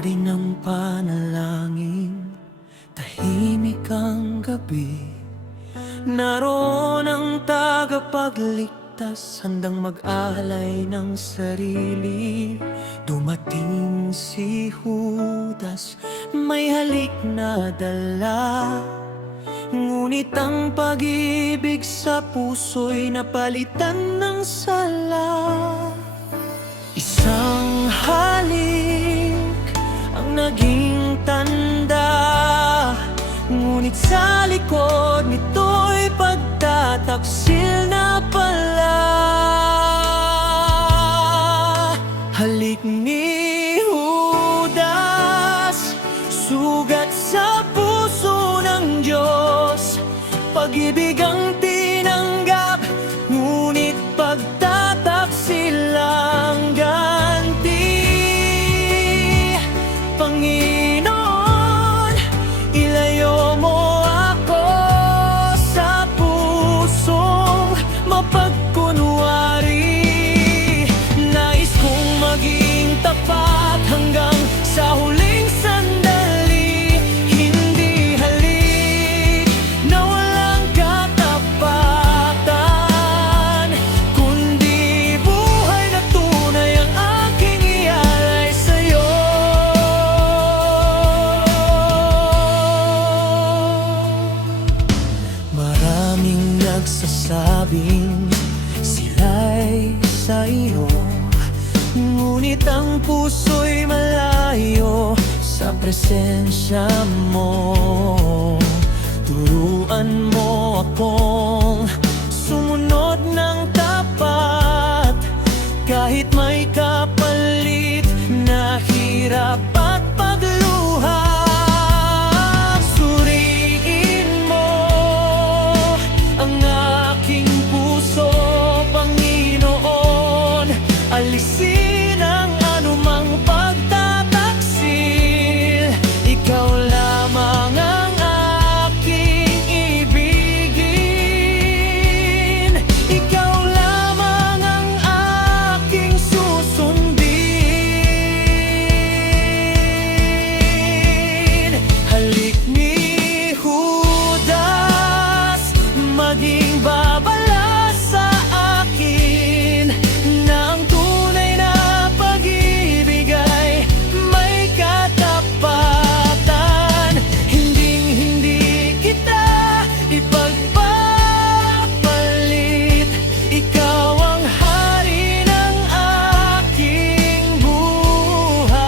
hari ng panalangin, tahimik ang gabi. Naroon ang tagapagligtas, handang mag-alay ng sarili. Dumating si Judas, may halik na dala. Ngunit ang pag-ibig sa puso'y napalitan ng sala. Isang halik ang naging tanda, ngunit sa likod nito'y pagtataksil na pala. Halik ni Judas, sugat sa puso ng Diyos. Pag-ibig ang tinanggap, ngunit pagtataksil ang ganti. Panginoon, ilayo mo ako sa pusong mapagkunwari. Nais kong maging tapat hanggang sa huling sandali. Hindi halik na walang katapatan, kundi buhay na tunay ang aking ialay sa'yo. Maraming nagsasabing sila'y sa iyo, ngunit ang puso'y malayo sa presensya mo. Turuan mo akong sumunod ng tapat, kahit may kapalit na hirap at pagluha. Suriin mo ang aking puso, Panginoon. Alisin ang anumang pagtataksil. Ikaw lamang ang aking ibigin. Ikaw lamang ang aking susundin. Halik ni Judas, maging babala sa akin, na ang tunay na pag-ibig ay may katapatan. Hinding-hindi kita ipagpapalit. Ikaw ang hari ng aking buhay.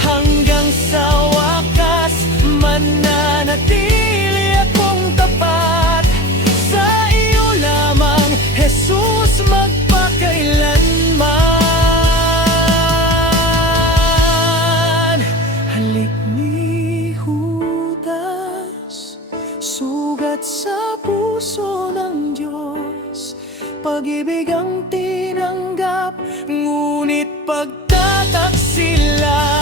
Hanggang sa wakas, mananatili akong tapat sa iyo lamang, Jesus, magpakailanman. Halik ni Judas, sugat sa puso ng Diyos. Pag-ibig ang tinanggap, ngunit pagtataksilan